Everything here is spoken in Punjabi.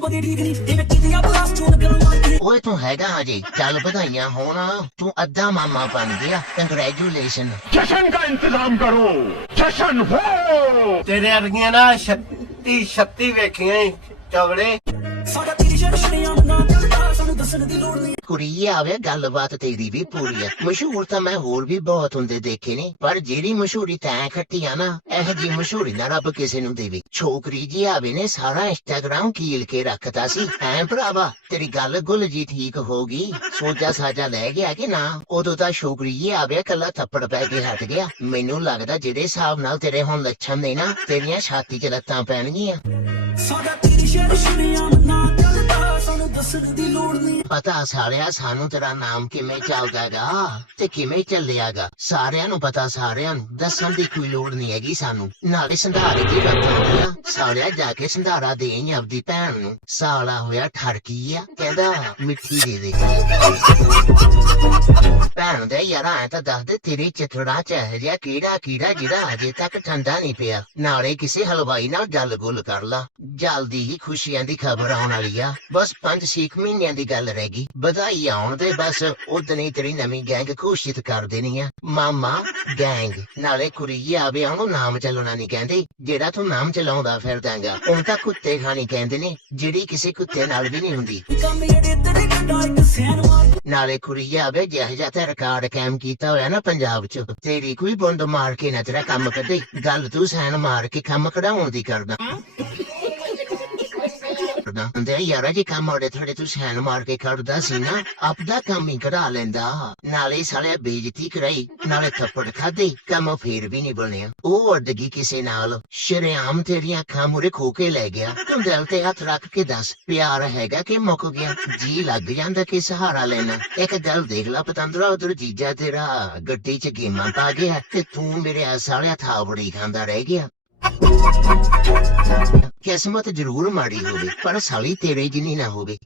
ਕਦੇ ਓਏ ਤੂੰ ਹੈਗਾ ਹਜੇ। ਚੱਲ ਵਧਾਈਆਂ ਹੋਣ। ਤੂੰ ਅੱਧਾ ਮਾਮਾ ਬਣ ਗਿਆ। ਕੰਗ੍ਰੈਚੁਲੇਸ਼ਨ ਜਸ਼ਨ ਦਾ ਇੰਤਜ਼ਾਮ ਕਰੋ। ਜਸ਼ਨ ਹੋ! ਤੇਰੇ ਵਰਗੀਆਂ ਨਾ 36 36 ਵੇਖੀਆਂ ਚਵੜੇ ਸਾਡਾ ਤੇਰੀ ਸ਼ਰਮ ਨਹੀਂ ਦੱਸਣ ਦੀ ਲੋੜ ਨਹੀਂ। ਕੁੜੀ ਆਵੇ ਗੱਲਬਾਤ ਤੇਰੀ ਵੀ ਪੂਰੀ ਆ। ਮਸ਼ਹੂਰ ਤਾਂ ਮੈਂ ਹੋਰ ਵੀ ਬਹੁਤ ਹੁੰਦੇ ਦੇਖੇ ਨੇ ਪਰ ਜਿਹੜੀ ਮਸ਼ਹੂਰੀ ਤੈਂ ਖੱਟੀ ਆ ਨਾ ਇਹ ਜੀ ਮਸ਼ਹੂਰੀ ਨਾ ਰੱਬ ਕਿਸੇ ਨੂੰ ਦੇਵੇ। ਛੋਕਰੀ ਜੀ ਆਵੇ ਨੇ ਸਾਰਾ ਇੰਸਟਾਗ੍ਰਾਮ ਕੀਲ ਕੇ ਰੱਖਤਾ ਸੀ। ਐ ਭਰਾਵਾ ਤੇਰੀ ਗੱਲ ਗੁੱਲ ਜੀ ਠੀਕ ਹੋ ਗਈ। ਸੋਚਾ ਸਾਜਾ ਲੈ ਗਿਆ ਕਿ ਨਾ? ਉਦੋਂ ਤਾਂ ਛੋਕਰੀ ਜੀ ਆਵੇ ਕੱਲਾ ਥੱਪੜ ਪੈ ਕੇ ਹਟ ਗਿਆ। ਮੈਨੂੰ ਲੱਗਦਾ ਜਿਹੜੇ ਹਿਸਾਬ ਨਾਲ ਤੇਰੇ ਹੁਣ ਲੱਛਣ ਨੇ ਨਾ ਤੇਰੀਆਂ ਛਾਤੀ 'ਚ ਲੱਤਾਂ ਪੈਣਗੀਆਂ। ਸਾਡਾ ਤੇਰੀ ਸ਼ਰ ਦੱਸਣ ਦੀ ਲੋੜ ਨਹੀਂ। ਪਤਾ ਸਾਰਿਆ, ਸਾਨੂੰ ਤੇਰਾ ਨਾਮ ਕਿਵੇਂ ਚੱਲਦਾਗਾ, ਤੇ ਕਿਵੇਂ ਚੱਲਿਆਗਾ। ਸਾਰਿਆਂ ਨੂੰ ਪਤਾ, ਸਾਰਿਆਂ ਨੂੰ ਦੱਸਣ ਦੀ ਕੋਈ ਲੋੜ ਨਹੀਂ ਹੈਗੀ ਸਾਨੂੰ। ਨਾਲੇ ਸੰਧਾਰੇ ਦੀ ਰੱਖਾਂ ਸਾਲਿਆ ਜਾ ਕੇ ਸੰਧਾਰਾ ਦੇਈ ਆਪਦੀ ਭੈਣ ਨੂੰ। ਸਾਲਾ ਹੋਇਆ ਠਰਕੀ ਆ, ਕਹਿੰਦਾ ਮਿੱਠੀ ਦੇ ਦੇ। ਭੈਣ ਦੇ, ਯਾਰਾ ਐ ਤਾਂ ਦੱਸ ਦੇ, ਤੇਰੇ ਚਿੱਠੜਾ ਚ ਇਹ ਜਿਹਾ ਕਿਹੜਾ ਕੀੜਾ ਜਿਹੜਾ ਅਜੇ ਤੱਕ ਠੰਡਾ ਨਹੀਂ ਪਿਆ। ਨਾਲੇ ਕਿਸੇ ਹਲਵਾਈ ਨਾਲ ਗੱਲ ਗੁੱਲ ਕਰ ਲਾ। ਜਲਦੀ ਹੀ ਖੁਸ਼ੀਆਂ ਦੀ ਖਬਰ ਆਉਣ ਵਾਲੀ ਆ। ਬਸ 5-6 ਮਹੀਨਿਆਂ ਦੀ ਗੱਲ ਰਹਿ ਗਈ। ਵਧਾਈ ਆਉਣ ਤੇ ਬਸ ਉਦੋਂ ਹੀ ਤੇਰੀ ਨਵੀਂ ਗੈਂਗ ਘੋਸ਼ਿਤ ਕਰ ਦੇਣੀ ਆ। ਮਾਮਾ, ਗੈਂਗ। ਨਾਲੇ ਕੁੜੀ ਆਵੇ ਉਹਨੂੰ ਨਾਮ ਚੱਲਣਾ ਨਹੀਂ ਕਹਿੰਦੇ। ਜਿਹੜਾ ਤੂੰ ਨਾਮ ਚਲਾਉਂਦਾ ਫਿਰਦਾਂਗਾ ਉਹ ਤਾਂ ਕੁੱਤੇ ਖਾਣੀ ਕਹਿੰਦੇ ਨੇ, ਜਿਹੜੀ ਕਿਸੇ ਕੁੱਤੇ ਨਾਲ ਵੀ ਨਹੀਂ ਹੁੰਦੀ। ਨਾਲੇ ਕੁੜੀ ਆਵੇ ਜਿਹੋ ਜਿਹਾ ਤੇ ਰਿਕਾਰਡ ਕਾਇਮ ਕੀਤਾ ਹੋਇਆ ਨਾ ਪੰਜਾਬ 'ਚ, ਤੇਰੀ ਕੋਈ ਬੰਦ ਮਾਰ ਕੇ ਨਾ ਤੇਰਾ ਕੰਮ ਕੱਢੇ। ਗੱਲ ਤੂੰ ਸੈਨ ਮਾਰ ਕੇ ਕੰਮ ਕਢਾਉਣ ਦੀ ਕਰਦਾ। ਕਰਦਾ ਹੁੰਦੇ ਯਾਰਾ ਜੀ ਕੰਮ ਉਹਦੇ ਥੋੜੇ ਤੂੰ ਸੈਨ ਮਾਰ ਕੇ ਕਰਦਾ ਸੀ ਨਾ ਆਪਦਾ ਕੰਮ ਹੀ ਕਢਾ ਲੈਂਦਾ ਨਾਲੇ ਸਾਲੇ ਬੇਇੱਜ਼ਤੀ ਕਰਾਈ ਨਾਲੇ ਥੱਪੜ ਖਾਦੇ ਕੰਮ ਫੇਰ ਵੀ ਨਹੀਂ ਬਣਿਆ ਉਹ ਅੜਗੀ ਕਿਸੇ ਨਾਲ ਸ਼ਰੇਆਮ ਤੇਰੀਆਂ ਅੱਖਾਂ ਮੂਰੇ ਖੋ ਕੇ ਲੈ ਗਿਆ ਤੂੰ ਦਿਲ ਤੇ ਹੱਥ ਰੱਖ ਕੇ ਦੱਸ ਪਿਆਰ ਹੈਗਾ ਕਿ ਮੁੱਕ ਗਿਆ ਜੀ ਲੱਗ ਜਾਂਦਾ ਕਿ ਸਹਾਰਾ ਲੈਣਾ ਇੱਕ ਗੱਲ ਦੇਖ ਲੈ ਪਤੰਦਰਾ ਉਧਰ ਜੀਜਾ ਤੇਰਾ ਗੱਡੀ 'ਚ ਗੇਮਾਂ ਪਾ ਗਿਆ ਤੇ ਤੂੰ ਮੇਰੇ ਸਾਲਿਆ ਥਾਵੜੀ ਖਾਂਦਾ ਰਹਿ ਗਿਆ ਕਿਸਮਤ ਜ਼ਰੂਰ ਮਾੜੀ ਹੋਵੇ ਪਰ ਸਾਲੀ ਤੇਰੇ ਜਿੰਨੀ ਨਾ ਹੋਵੇ।